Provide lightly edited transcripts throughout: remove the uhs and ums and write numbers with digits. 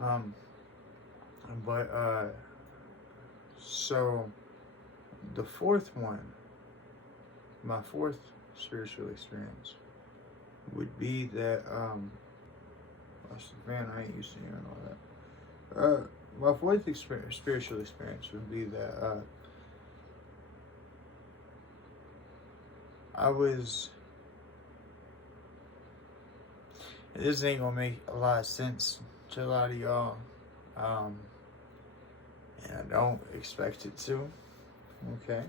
Um, but so the fourth one, my fourth spiritual experience would be that man, I ain't used to hearing all that. My fourth spiritual experience would be that I was. This ain't gonna make a lot of sense to a lot of y'all, um, and I don't expect it to. Okay.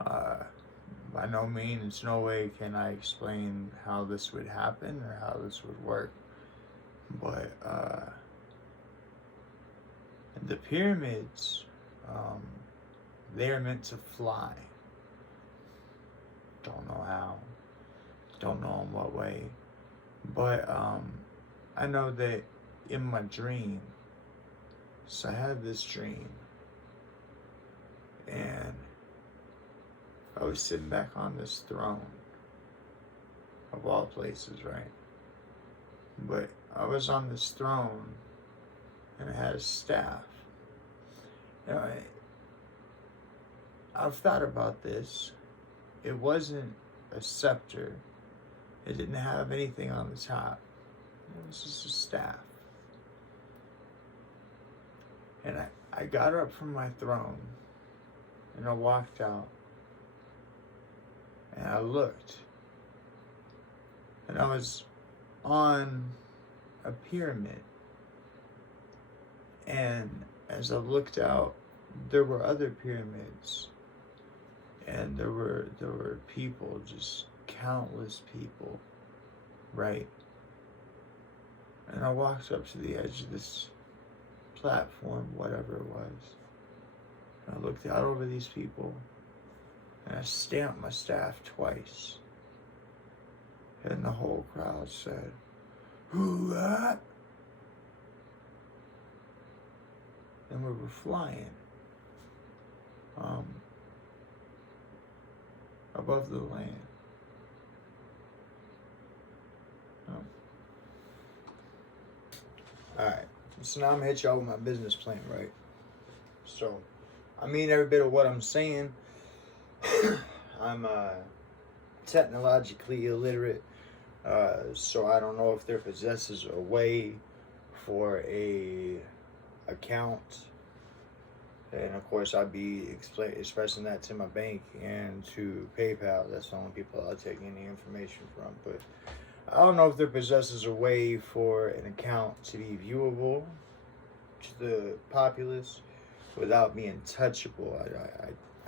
Uh, by no means, no way can I explain how this would happen or how this would work. But the pyramids, um, they are meant to fly. Don't know how. Don't know in what way. But I know that in my dream, so I had this dream, and I was sitting back on this throne, of all places, right? But I was on this throne, and I had a staff. You know, I've thought about this. It wasn't a scepter. It didn't have anything on the top. It was just a staff. And I got up from my throne, and I walked out, and I looked, and I was on a pyramid. And as I looked out, there were other pyramids, and there were people, just countless people, right? And I walked up to the edge of this platform, whatever it was, and I looked out over these people, and I stamped my staff twice, and the whole crowd said, "Who that?" And we were flying above the land. Alright, so now I'm gonna hit y'all with my business plan, right? So, I mean every bit of what I'm saying. I'm technologically illiterate, so I don't know if there possesses a way for a account, and of course I'd be expressing that to my bank and to PayPal. That's the only people I'll take any information from. But I don't know if there possesses a way for an account to be viewable to the populace without being touchable.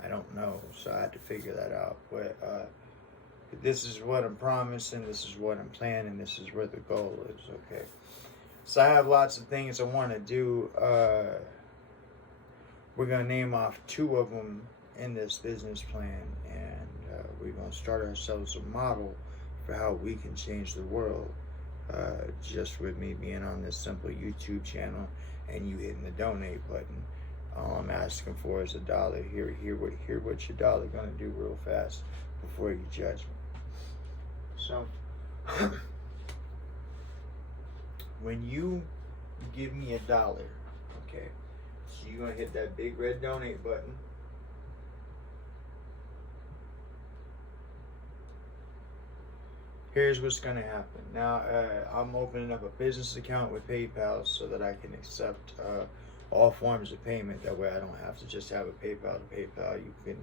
I don't know, so I had to figure that out. But this is what I'm promising, this is what I'm planning, this is where the goal is, okay? So I have lots of things I want to do. We're going to name off 2 of them in this business plan, and we're going to start ourselves a model for how we can change the world, just with me being on this simple YouTube channel and you hitting the donate button. All I'm asking for is $1. Hear what your dollar going to do real fast before you judge me. So when you give me $1, okay, so you're gonna hit that big red donate button. Here's what's gonna happen. Now, I'm opening up a business account with PayPal so that I can accept all forms of payment. That way I don't have to just have a PayPal to PayPal. You can,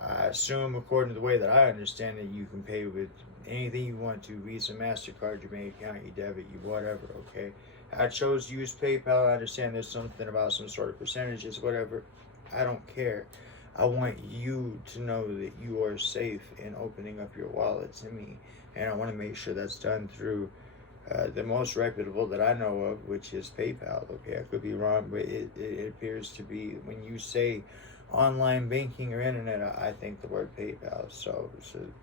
I assume, according to the way that I understand it, you can pay with anything you want to: Visa, MasterCard, your bank account, your debit, your whatever, okay? I chose to use PayPal. I understand there's something about some sort of percentages, whatever. I don't care. I want you to know that you are safe in opening up your wallet to me. And I want to make sure that's done through the most reputable that I know of, which is PayPal, okay? I could be wrong, but it appears to be, when you say online banking or internet, I think the word PayPal. So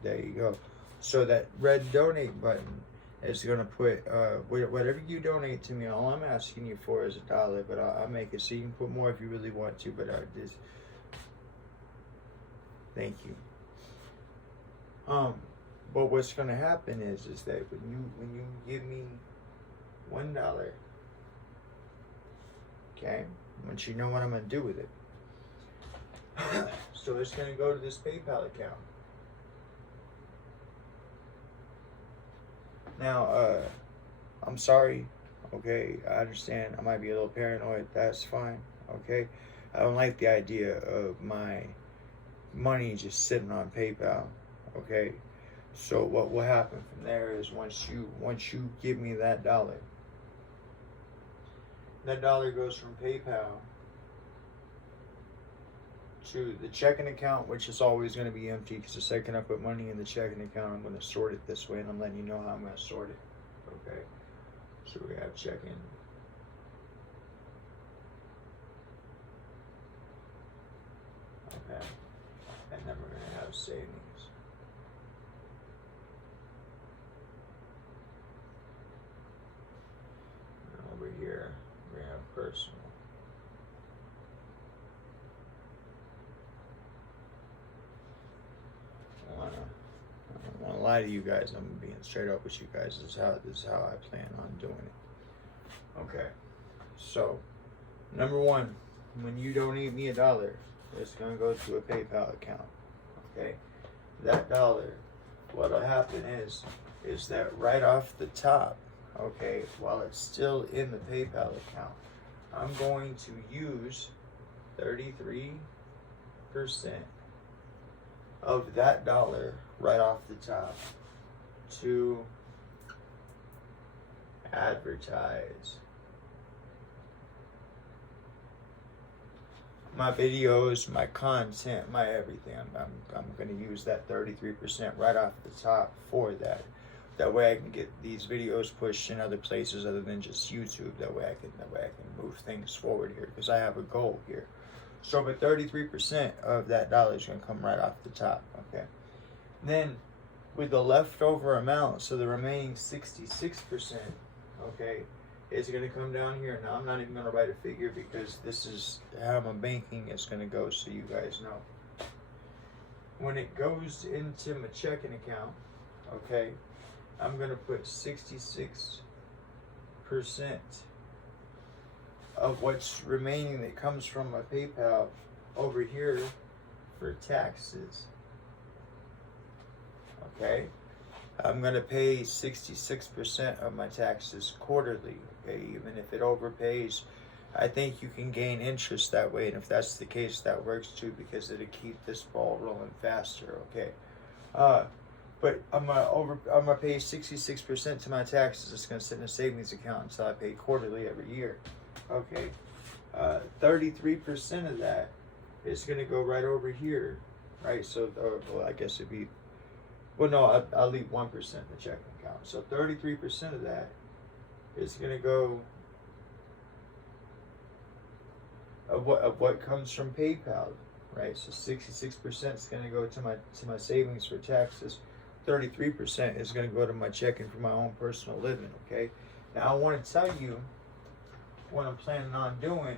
there you go. So that red donate button is going to put whatever you donate to me. All I'm asking you for is $1, but I'll make it so you can put more if you really want to. But thank you. But what's going to happen is that when you give me $1, Okay, once you know what I'm going to do with it. So it's going to go to this PayPal account. Now, I'm sorry, okay, I understand I might be a little paranoid, that's fine, okay? I don't like the idea of my money just sitting on PayPal, okay? So what will happen from there is once you give me that dollar goes from PayPal to the checking account, which is always going to be empty because the second I put money in the checking account, I'm going to sort it this way, and I'm letting you know how I'm going to sort it. Okay, so we have checking. Okay, and then we're going to have savings. And over here, we have personal. I don't want to lie to you guys. I'm being straight up with you guys. This is how I plan on doing it. Okay. So, number one, when you donate me $1, it's gonna go to a PayPal account. Okay. That dollar, what'll happen is that right off the top, okay, while it's still in the PayPal account, I'm going to use 33% of that dollar right off the top to advertise my videos, my content, my everything. I'm going to use that 33% right off the top for that. That way I can get these videos pushed in other places other than just YouTube. That way I can move things forward here because I have a goal here. So, but 33% of that dollar is going to come right off the top, okay? Then, with the leftover amount, so the remaining 66%, okay, is going to come down here. Now, I'm not even going to write a figure because this is how my banking is going to go, so you guys know. When it goes into my checking account, okay, I'm going to put 66% of what's remaining that comes from my PayPal over here for taxes. Okay? I'm going to pay 66% of my taxes quarterly. Okay? Even if it overpays, I think you can gain interest that way. And if that's the case, that works too because it'll keep this ball rolling faster. Okay? But I'm gonna pay 66% to my taxes. It's going to sit in a savings account until I pay quarterly every year. Okay, 33% of that is going to go right over here, right? So, well, I guess it'd be, well, no, I'll leave 1% in the checking account. So 33% of that is going to go of what comes from PayPal, right? So 66% is going to go to my savings for taxes. 33% is going to go to my checking for my own personal living. Okay, now I want to tell you what I'm planning on doing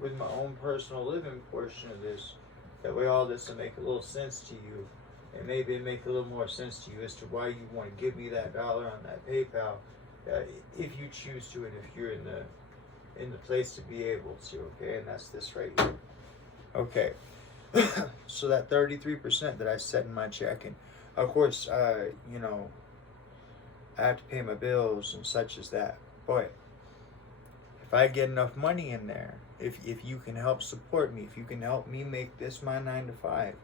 with my own personal living portion of this. That way all this will make a little sense to you, and maybe it make a little more sense to you as to why you want to give me that dollar on that PayPal, if you choose to, and if you're in the place to be able to. Okay, and that's this right here. Okay, so that 33% that I set in my checking, of course, you know, I have to pay my bills and such as that, but if I get enough money in there, if you can help support me, if you can help me make this my 9 to 5,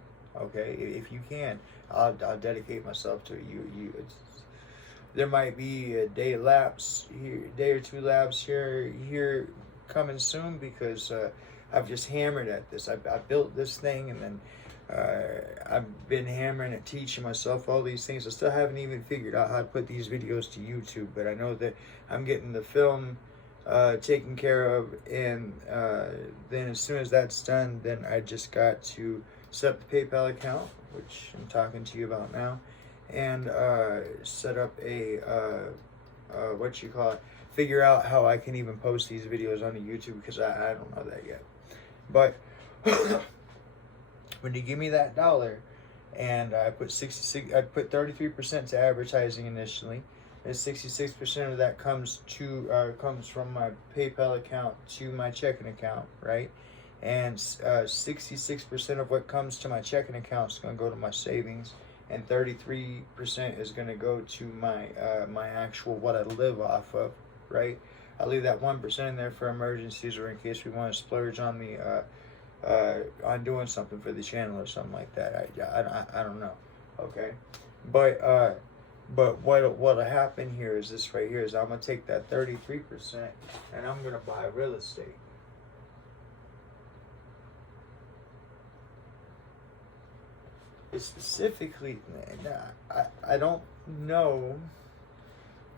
okay, if you can, I'll dedicate myself to it. There might be a day or two lapse here coming soon because I've just hammered at this. I built this thing, and then I've been hammering at teaching myself all these things. I still haven't even figured out how to put these videos to YouTube, but I know that I'm getting the film taken care of, and then as soon as that's done, then I just got to set up the PayPal account, which I'm talking to you about now, and set up a figure out how I can even post these videos onto YouTube because I don't know that yet. But when you give me that dollar, and I put 33% to advertising initially, and 66% of that comes from my PayPal account to my checking account, right? And 66% of what comes to my checking account is going to go to my savings, and 33% is going to go to my my actual what I live off of, right? I leave that 1% in there for emergencies or in case we want to splurge on the on doing something for the channel or something like that. I don't know, okay, but what'll happen here is this right here is I'm gonna take that 33% and I'm gonna buy real estate. It's specifically, I don't know,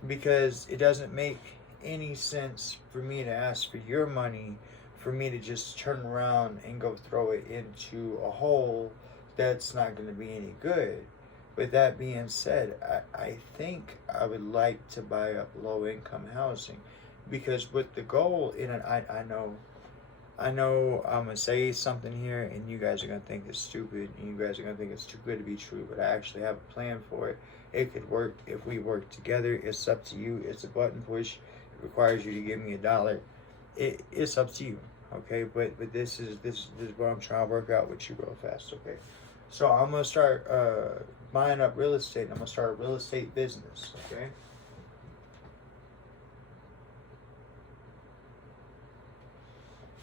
because it doesn't make any sense for me to ask for your money for me to just turn around and go throw it into a hole that's not going to be any good. With that being said, I think I would like to buy up low income housing, because with the goal in it, I know I'm gonna say something here and you guys are gonna think it's stupid and you guys are gonna think it's too good to be true, but I actually have a plan for it. It could work if we work together. It's up to you. It's a button push. It requires you to give me $1. It's up to you, okay? But this is what I'm trying to work out with you real fast, okay? So I'm gonna start buying up real estate. I'm gonna start a real estate business, okay?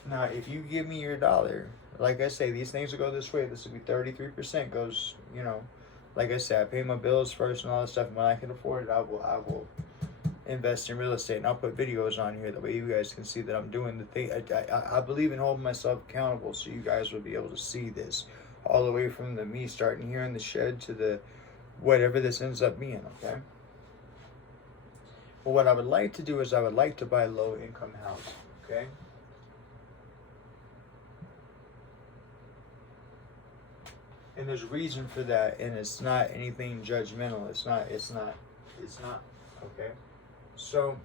Now, if you give me your $1, like I say, these things will go this way. This will be 33% goes, like I said, I pay my bills first and all that stuff. And when I can afford it, I will invest in real estate. And I'll put videos on here. That way you guys can see that I'm doing the thing. I believe in holding myself accountable, so you guys will be able to see this all the way from the me starting here in the shed to the whatever this ends up being, okay? Well, what I would like to do is I would like to buy low income housing, okay? And there's a reason for that, and it's not anything judgmental. It's not, okay? So,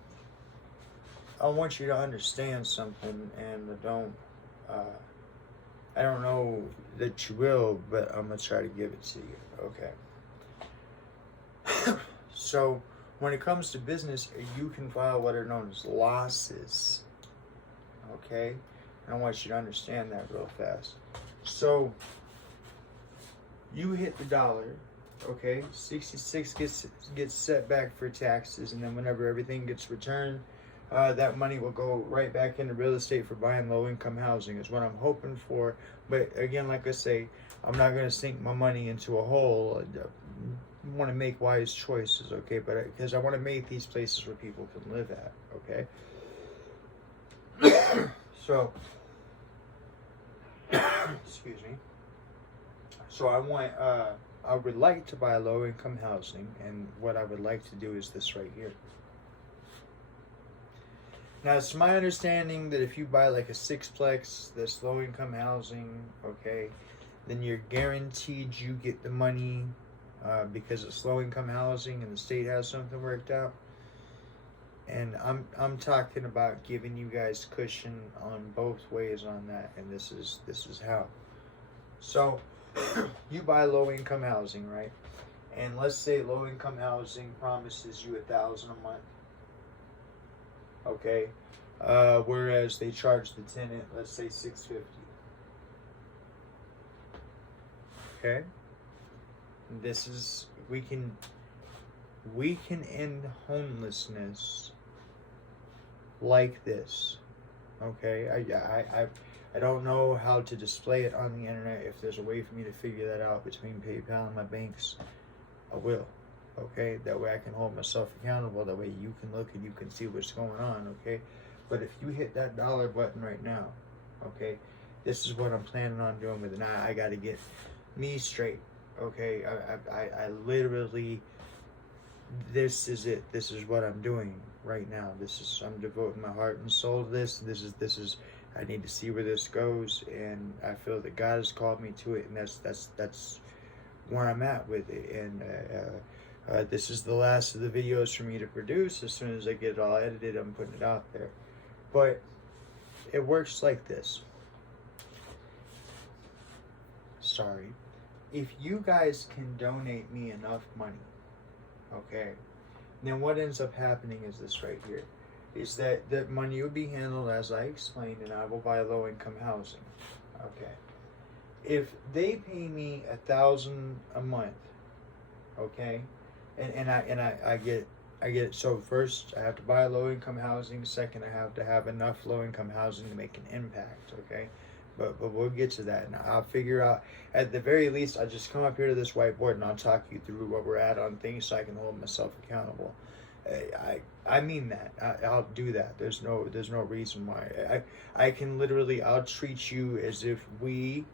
I want you to understand something, and I don't know that you will, but I'm going to try to give it to you, okay? So, when it comes to business, you can file what are known as losses, okay? And I want you to understand that real fast. So, you hit the $1, okay? 66 gets set back for taxes, and then whenever everything gets returned, that money will go right back into real estate for buying low-income housing is what I'm hoping for. But again, like I say, I'm not going to sink my money into a hole. I want to make wise choices, okay? But because I want to make these places where people can live at, okay? So, excuse me. So I would like to buy low income housing, and what I would like to do is this right here. Now, it's my understanding that if you buy like a sixplex, this low income housing, okay, then you're guaranteed you get the money because it's low income housing and the state has something worked out. And I'm talking about giving you guys cushion on both ways on that, and this is how. So, you buy low income housing, right? And let's say low income housing promises you $1,000 a month, okay? Whereas they charge the tenant, let's say $650. Okay? This is we can end homelessness like this. Okay? I don't know how to display it on the internet. If there's a way for me to figure that out between PayPal and my banks, I will. Okay? That way I can hold myself accountable. That way you can look and you can see what's going on. Okay? But if you hit that $1 button right now, okay, this is what I'm planning on doing with it. Now I got to get me straight. Okay? I literally, this is it. This is what I'm doing right now. I'm devoting my heart and soul to this. This is I need to see where this goes, and I feel that God has called me to it, and that's where I'm at with it. And this is the last of the videos for me to produce. As soon as I get it all edited, I'm putting it out there. But it works like this. Sorry. If you guys can donate me enough money, okay, then what ends up happening is this right here, is that the money will be handled as I explained, and I will buy low-income housing. Okay. If they pay me $1,000 a month, okay, and I get it. So first, I have to buy low-income housing. Second, I have to have enough low-income housing to make an impact. Okay, but we'll get to that, and I'll figure out. At the very least, I'll just come up here to this whiteboard and I'll talk you through where we're at on things so I can hold myself accountable. I mean that. I'll do that. There's no reason why. I can literally, I'll treat you as if we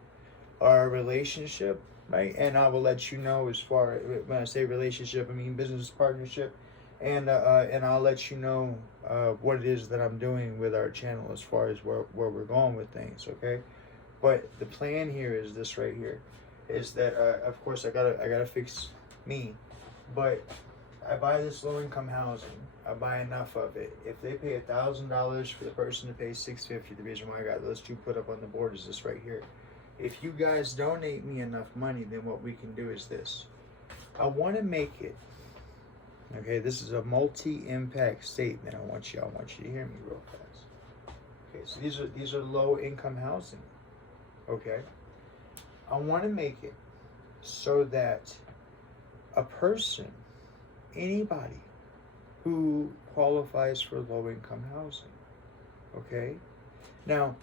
are a relationship, right? And I will let you know, as far, when I say relationship, I mean business partnership, and I'll let you know what it is that I'm doing with our channel as far as where we're going with things, okay? But the plan here is this right here, is that of course I gotta fix me, but I buy this low-income housing. I buy enough of it. If they pay $1,000 for the person to pay $650, the reason why I got those two put up on the board is this right here. If you guys donate me enough money, then what we can do is this. I want to make it. Okay, this is a multi-impact statement. I want you to hear me real fast. Okay, so these are low-income housing. Okay, I want to make it so that a person, anybody who qualifies for low-income housing, okay? Now,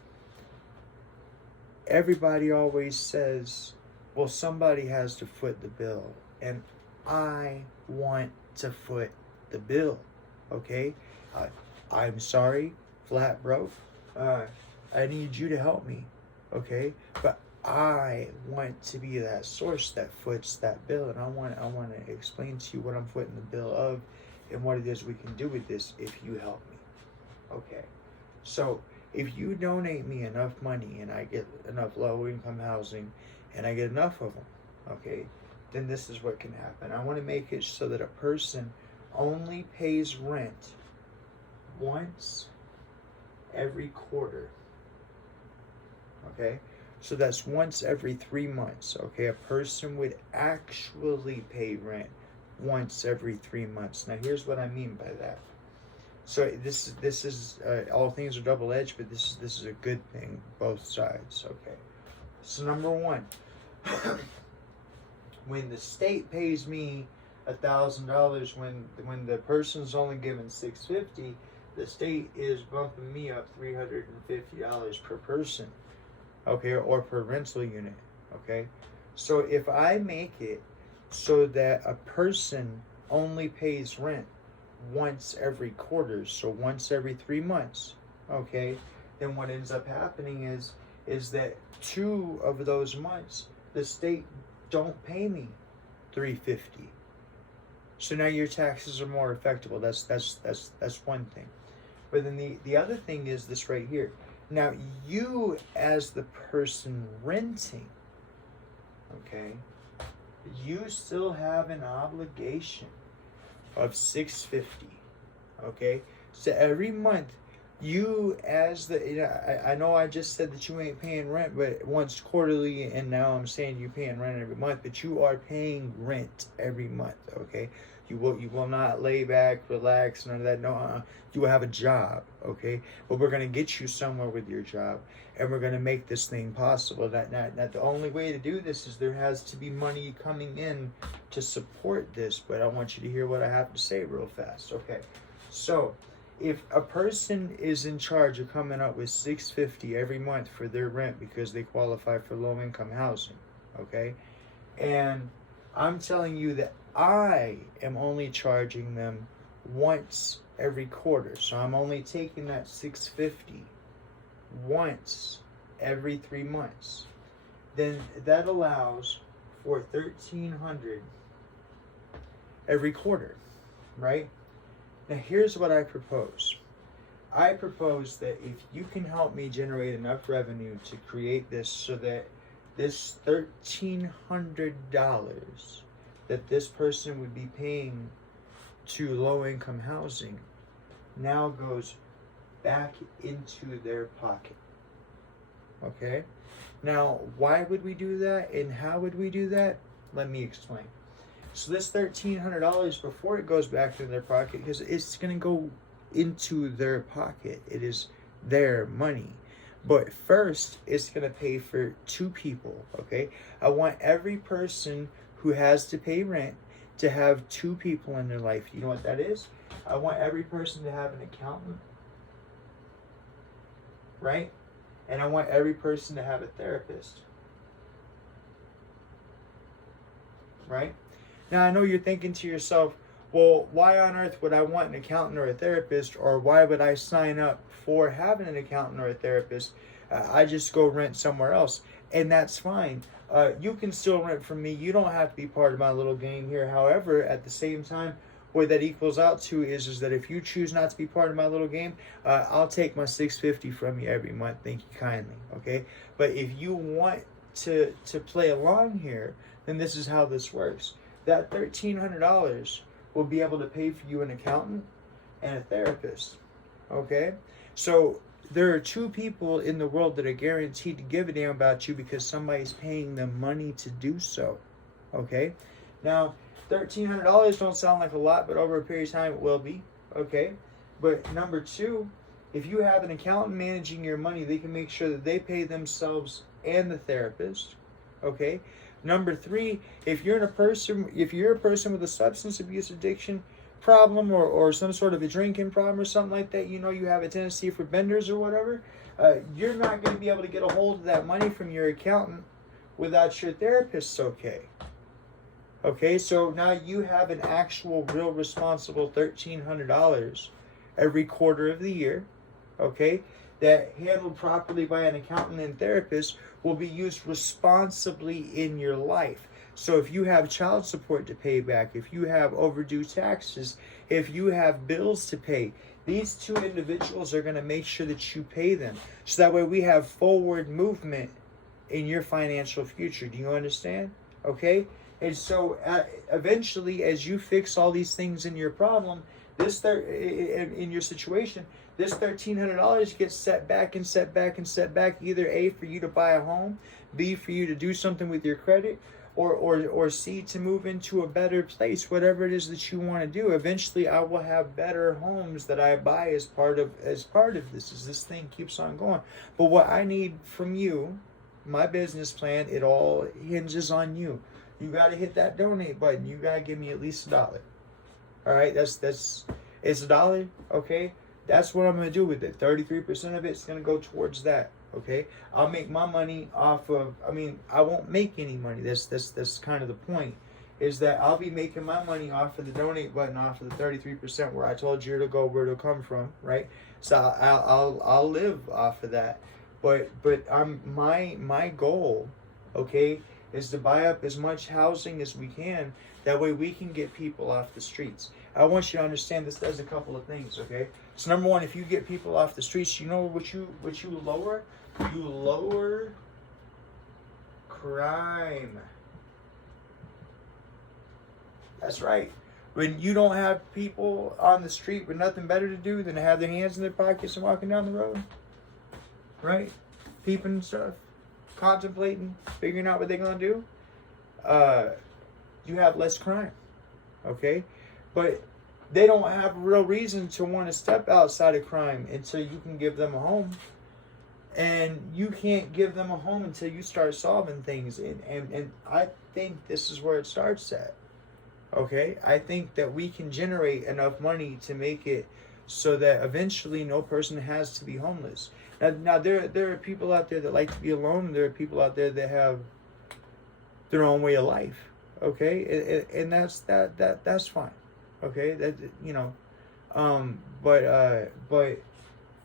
everybody always says, well, somebody has to foot the bill, and I want to foot the bill, okay? I'm sorry, flat broke. I need you to help me, okay? But I want to be that source that foots that bill, and I want to explain to you what I'm footing the bill of and what it is we can do with this if you help me. Okay, so if you donate me enough money and I get enough low-income housing and I get enough of them, okay, then this is what can happen. I want to make it so that a person only pays rent once every quarter, okay? So that's once every 3 months, okay? A person would actually pay rent once every 3 months. Now, here's what I mean by that. So this is all things are double-edged, but this is a good thing, both sides, okay? So number one, when the state pays me $1,000, when the person's only given $650, the state is bumping me up $350 per person. Okay, or per rental unit, okay? So if I make it so that a person only pays rent once every quarter, so once every 3 months, okay, then what ends up happening is that 2 of those months, the state don't pay me $350. So now your taxes are more effective. That's one thing. But then the other thing is this right here. Now, you as the person renting, okay, you still have an obligation of $650, okay? So every month, you as the, I know I just said that you ain't paying rent but once quarterly, and now I'm saying you're paying rent every month, but you are paying rent every month, okay? You will not lay back, relax, none of that. No, you will have a job, okay? But we're going to get you somewhere with your job, and we're going to make this thing possible. Not the only way to do this is there has to be money coming in to support this, but I want you to hear what I have to say real fast, okay? So, if a person is in charge of coming up with $650 every month for their rent because they qualify for low-income housing, okay? And I'm telling you that I am only charging them once every quarter. So I'm only taking that $650 once every 3 months. Then that allows for $1,300 every quarter, right? Now here's what I propose. I propose that if you can help me generate enough revenue to create this so that this $1,300 that this person would be paying to low-income housing now goes back into their pocket. Okay? Now, why would we do that and how would we do that? Let me explain. So this $1,300, before it goes back into their pocket, because it's going to go into their pocket, it is their money. But first, it's going to pay for 2 people, okay? I want every person who has to pay rent to have 2 people in their life. You know what that is? I want every person to have an accountant, right? And I want every person to have a therapist, right? Now, I know you're thinking to yourself, well, why on earth would I want an accountant or a therapist, or why would I sign up for having an accountant or a therapist? I just go rent somewhere else, and that's fine. You can still rent from me. You don't have to be part of my little game here. However, at the same time, what that equals out to is that if you choose not to be part of my little game, I'll take my $650 from you every month. Thank you kindly. Okay, but if you want to play along here, then this is how this works. That $1,300 will be able to pay for you an accountant and a therapist. Okay, so there are 2 people in the world that are guaranteed to give a damn about you because somebody's paying them money to do so. Okay, now $1,300 don't sound like a lot, but over a period of time it will be. Okay, but number 2, if you have an accountant managing your money, they can make sure that they pay themselves and the therapist. Okay. Number 3, if you're a person with a substance abuse addiction problem, or some sort of a drinking problem or something like that, you have a tendency for benders or whatever, you're not going to be able to get a hold of that money from your accountant without your therapist's okay. Okay, so now you have an actual, real responsible $1,300 every quarter of the year, okay, that handled properly by an accountant and therapist will be used responsibly in your life. So if you have child support to pay back, if you have overdue taxes, if you have bills to pay, these 2 individuals are going to make sure that you pay them. So that way we have forward movement in your financial future. Do you understand? Okay? And so eventually, as you fix all these things in your problem, in your situation, this $1,300 gets set back and set back and set back, either A, for you to buy a home, B, for you to do something with your credit, or C, to move into a better place, whatever it is that you want to do. Eventually, I will have better homes that I buy as part of this, as this thing keeps on going. But what I need from you, my business plan, it all hinges on you. You got to hit that donate button. You got to give me at least $1. All right, it's $1, okay? That's what I'm going to do with it. 33% of it's going to go towards that, okay? I'll make my money off of, I won't make any money. That's kind of the point, is that I'll be making my money off of the donate button, off of the 33% where I told you to go, where it'll come from, right? So I'll live off of that. But my goal, okay, is to buy up as much housing as we can. That way we can get people off the streets. I want you to understand this does a couple of things, okay? So number 1, if you get people off the streets, you know what you lower? You lower crime. That's right. When you don't have people on the street with nothing better to do than to have their hands in their pockets and walking down the road, right? Peeping and stuff, contemplating, figuring out what they're going to do, you have less crime, okay? But they don't have a real reason to want to step outside of crime until you can give them a home. And you can't give them a home until you start solving things. And I think this is where it starts at, okay? I think that we can generate enough money to make it so that eventually no person has to be homeless. Now there are people out there that like to be alone. There are people out there that have their own way of life, okay? And that's fine, okay? That, but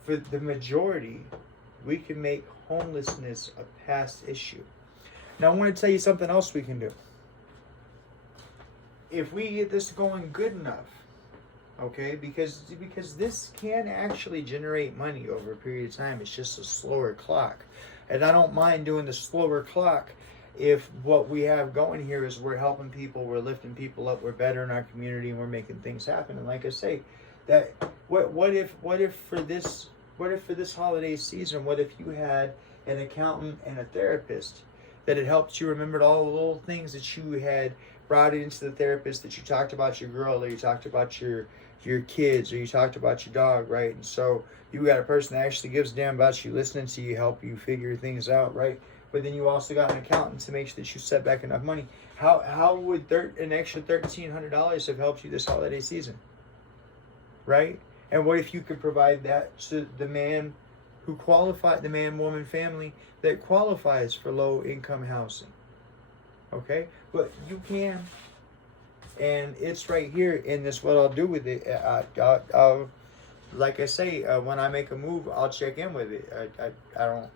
for the majority, we can make homelessness a past issue. Now I want to tell you something else we can do. If we get this going good enough, okay, because this can actually generate money over a period of time. It's just a slower clock. And I don't mind doing the slower clock if what we have going here is we're helping people, we're lifting people up, we're better in our community, and we're making things happen. And like I say, that what if for this holiday season, what if you had an accountant and a therapist that had helped you remember all the little things that you had brought it into the therapist that you talked about your girl, or you talked about your kids, or you talked about your dog, right? And so you got a person that actually gives a damn about you, listening to you, help you figure things out, right? But then you also got an accountant to make sure that you set back enough money. How would an extra $1,300 have helped you this holiday season, right? And what if you could provide that to the man who qualified, the man, woman, family that qualifies for low income housing? Okay, but you can, and it's right here in this. What I'll do with it, I'll like I say, when I make a move, I'll check in with it. I don't,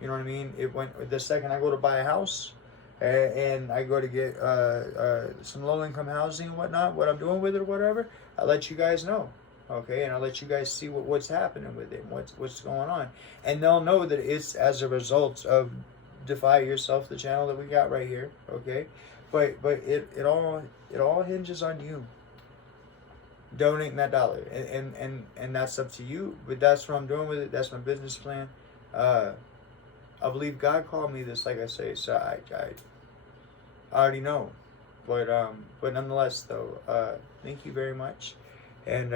you know what I mean? The second I go to buy a house, and I go to get some low income housing and whatnot, what I'm doing with it or whatever, I'll let you guys know. Okay, and I'll let you guys see what's happening with it, what's going on, and they'll know that it's as a result of Defy Yourself, the channel that we got right here. Okay, but it all hinges on you donating that dollar, and that's up to you. But that's what I'm doing with it. That's my business plan. I believe God called me this, like I say, so I already know. But nonetheless, though, thank you very much. And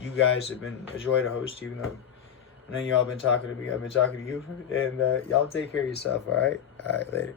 you guys have been a joy to host, even though I know y'all been talking to me. I've been talking to you. And y'all take care of yourself, all right? All right, later.